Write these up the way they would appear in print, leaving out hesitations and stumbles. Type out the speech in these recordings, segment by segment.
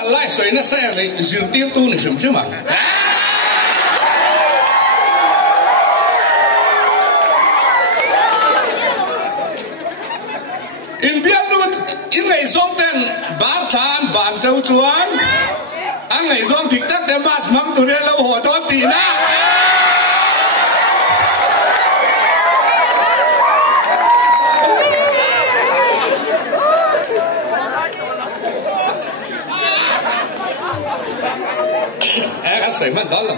cả lại xoay nó xe này dìu tiêu tu này sớm chứ mà in biên luôn in ngày xong tên bát than bàn châu chuan anh ngày xong thì tắt đem bát măng tụi đây lâu hồ to tì na cái sợi mất đó rồi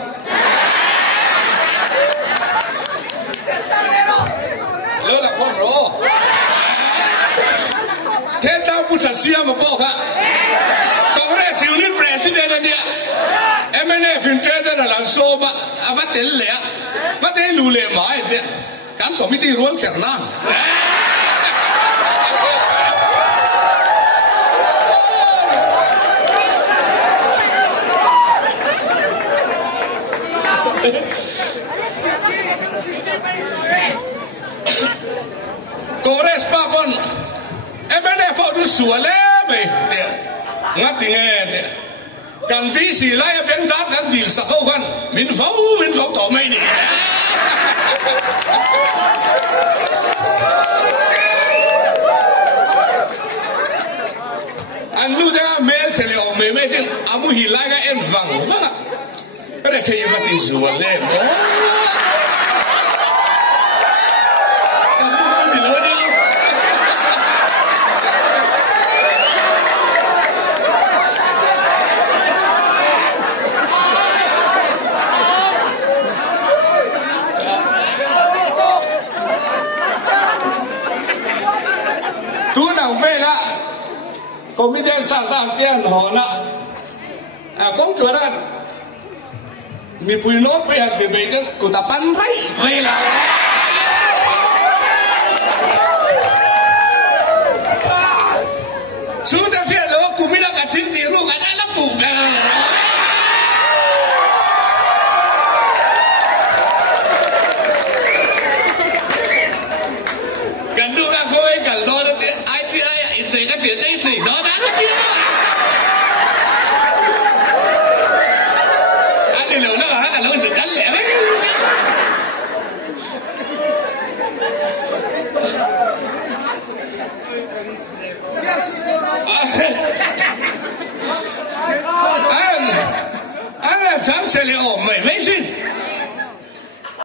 lỡ là con rồi thế tao不想需要嘛报哈còn cái siêu ni president này nè em này phiền chết ra là số mà bắt đến lẹ bắt đến lù lẹ mãi đấy cán có mấy tiếng ruộng khẻng năng Kongres papon, MNF itu suale be, ngati ngete, kan visi lah yang pendat kan deal sakau kan, min fau tau mai ni. Anu jangan mail sele om mail sih, amu hilai kan envang, ada kayu mati suale. Komite sang tian hona công chúa đó mi pui nốt bây giờ thì bây giờ cụ ta bắn vậy là chú ta phía đó cụ mi đã cả tiếng tiếng luôn cả đã lắm phụ cả gần đâu ra cô ấy gần đó